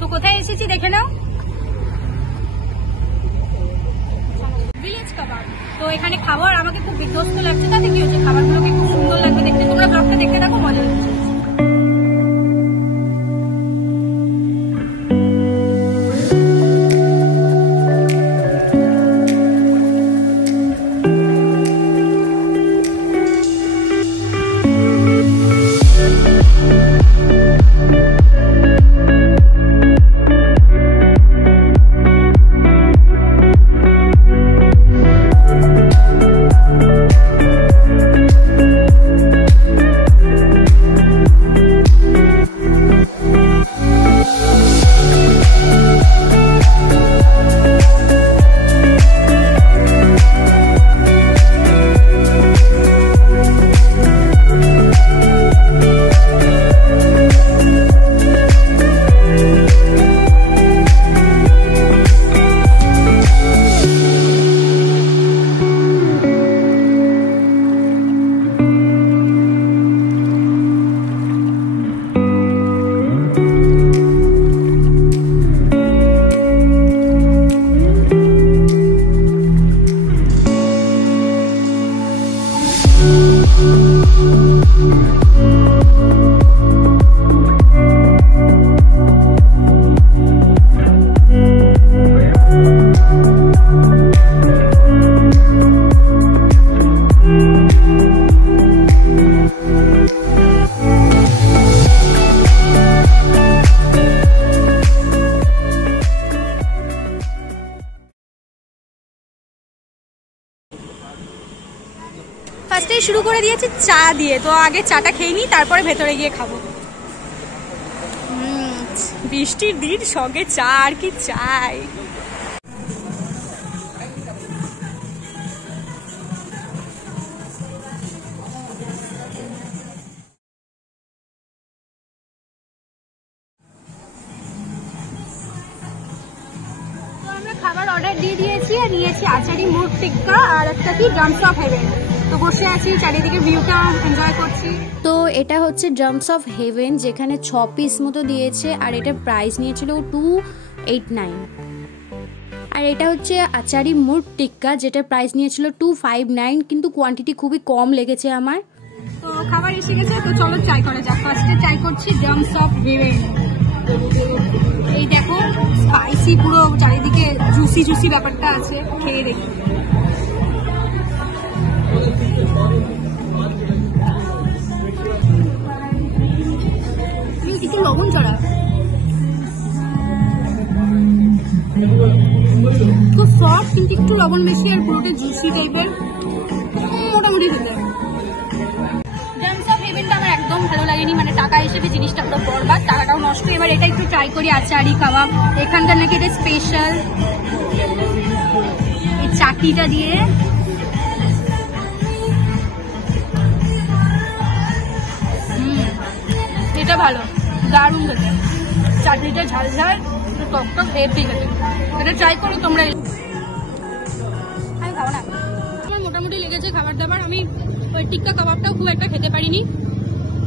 তো কোথায় এসেছি দেখে নাও, ভিলেজ কাবাব। তো এখানে খাবার আমাকে খুব বিধ্বস্ত লাগছে, তাতে কি হচ্ছে, খাবারগুলোকে খুব সুন্দর লাগবে দেখতে। তোমরা ব্লগটা দেখতে থাকো, মজা লাগছে। ফার্স্টে শুরু করে দিয়েছি চা দিয়ে, তো আগে চাটা খেয়ে নিই, তারপরে ভেতরে গিয়ে খাবো। বৃষ্টির দিন, সঙ্গে চা, আর কি চাই। খাবার অর্ডার দিয়ে দিয়েছি, আর নিয়েছি আচারি মুরগ টিক্কা আর একটা কি ড্রামস অফ হেভেন। তো বসে আছি, চারিদিকে ভিউটা এনজয় করছি। তো এটা হচ্ছে ড্রামস অফ হেভেন, যেখানে 6 পিস মতো দিয়েছে, আর এটা প্রাইস নিয়েছিল 289। আর এটা হচ্ছে আচারি মুরগ টিক্কা, যেটা প্রাইস নিয়েছিল 259, কিন্তু কোয়ান্টিটি খুবই কম লেগেছে আমার। তো খাবার এসে গেছে, তো চলো ট্রাই করা যাক। ফার্স্টে ট্রাই করছি ড্রামস অফ হেভেন। এই দেখো, স্পাইসি, পুরো চারিদিকে জুসি জুসি ব্যাপারটা আছে, খেয়ে দেখি। একটু লবণ চড়া, খুব সফট কিন্তু একটু লবণ বেশি, আর পুরোটা জুসি টাইপের, মোটামুটি খেতে। ড্রামস অফ হেভেনটা আমার একদম ভালো লাগেনি, মানে টাকা হিসেবে জিনিসটা পুরো বরবাদ, টাকাটাও নষ্ট। এবার এটা একটু ট্রাই করি, আচারি কাবাব। এখানকার নাকি এটা স্পেশাল, এই চাটনিটা দিয়ে। এটা ভালো, দারুণ খেতে, চাটনিটা ঝাল ঝাল, টক টক, হেভি খেতে। এটা ট্রাই করো তোমরা। আমি খাবো না। দাবার। আমি ওই টিক্কা কাবাবটাও খুব একটা খেতে পারিনি।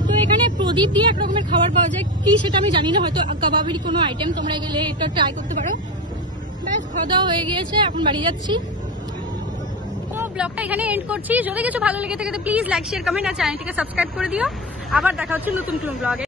তো এখানে প্রদীপ দিয়ে এক রকমের খাবার পাওয়া যায়, কি সেটা আমি জানি না, হয়তো কাবাবেরই কোনো আইটেম। তোমরা গেলে এটা ট্রাই করতে পারো। ব্যাস, খাওয়া দাওয়া হয়ে গিয়েছে, এখন বাড়ি যাচ্ছি। তো ব্লগটা এখানে এন্ড করছি। যদি কিছু ভালো লেগে থাকে তো প্লিজ লাইক, শেয়ার, কমেন্ট আর চ্যানেলটিকে সাবস্ক্রাইব করে দিও। আবার দেখা হচ্ছে নতুন কোনো ব্লগে।